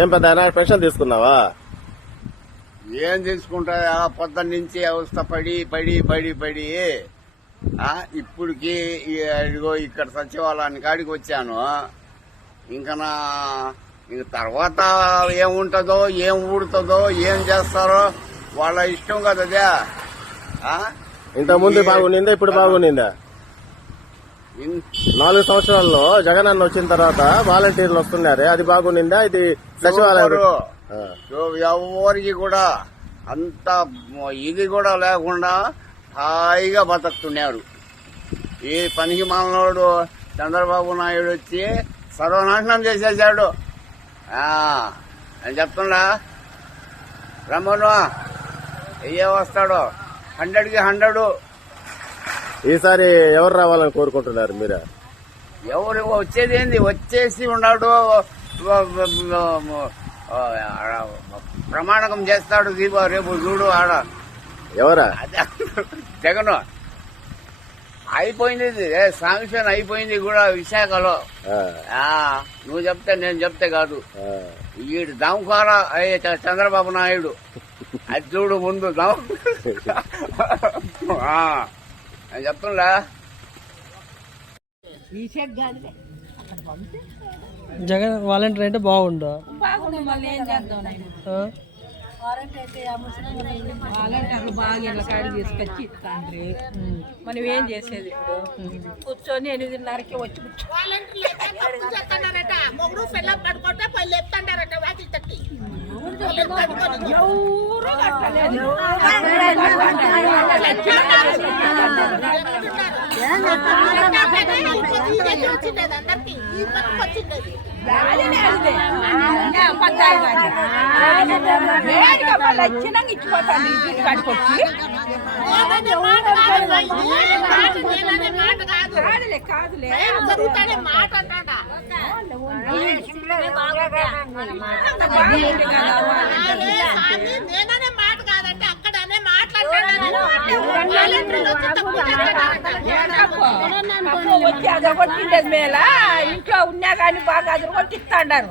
ఏం పెద్ద ఆయన పెన్షన్ తీసుకున్నావా? ఏం తీసుకుంటా పొద్దున్న నుంచి అవస్థ పడి పడి పడి పడి. ఇప్పటికి ఇదిగో ఇక్కడ సచివాలయానికి కాడికి వచ్చాను. ఇంకా నా ఇంక తర్వాత ఏముంటుందో ఏం ఊడుతుందో ఏం చేస్తారో వాళ్ళ ఇష్టం కదా అదే ఆ? ఇంత ముందు బాగుండిందా? ఇప్పుడు బాగుండిందా? నాలుగు సంవత్సరాల్లో జగన్ అన్న వచ్చిన తర్వాత వాలంటీర్లు వస్తున్నారే. అది బాగుండిందా? ఇది సచివాలయం. ఎవరికి కూడా అంత ఇది కూడా లేకుండా హాయిగా బతుకుతున్నారు. ఈ పనికి మాలనోడు చంద్రబాబు నాయుడు వచ్చి సర్వనాశనం చేసేసాడు. నేను చెప్తున్నా రమ్మను. అయ్యే వస్తాడు. హండ్రెడ్కి హండ్రెడ్. ఈసారి ఎవరు రావాలని కోరుకుంటున్నారు మీరు? ఎవరు వచ్చేది ఏంది? వచ్చేసి ఉన్నాడు ప్రమాణకం చేస్తాడు దీప రేపు చూడు ఆడ. ఎవరా? జగన్. అయిపోయింది శాంక్షన్ అయిపోయింది కూడా విశాఖలో. నువ్వు చెప్తే నేను చెప్తే కాదు. దమ్కార అయ్యే చంద్రబాబు నాయుడు. అది చూడు ముందు దమ్ నేను చెప్తున్నా జగన్ వాలంటీర్ అంటే బాగుండు. బాగుంది మళ్ళీ ఏం చేద్దాం నాయన ఆ? వాలంటీర్లు బాగా ఇళ్ళ కాడికి తీసుకొచ్చి ఇస్తాండ్రి. మనం ఏం చేసేది ఇప్పుడు? కూర్చొని ఎనిమిదిన్నరకి వచ్చి కూర్చో. చెప్తాడారట మొగుడు పిల్ల పడుకుంటే పళ్ళు ఎత్తాడారట వాకిలి తట్టి ఎవరు వచ్చినాక ఇచ్చిపోతాను ఇంటి కాడికి వచ్చి నేననే మాట కాదు ఇది మాట నేననే మాట కాదు కాదులే కాదులే ఏం జరుగుతానే మాట అంటాడా బాగుంది వచ్చి అది కొట్టిండదు ఇంట్లో ఉన్నా కానీ బాగా అది కొట్టిస్తాడారు.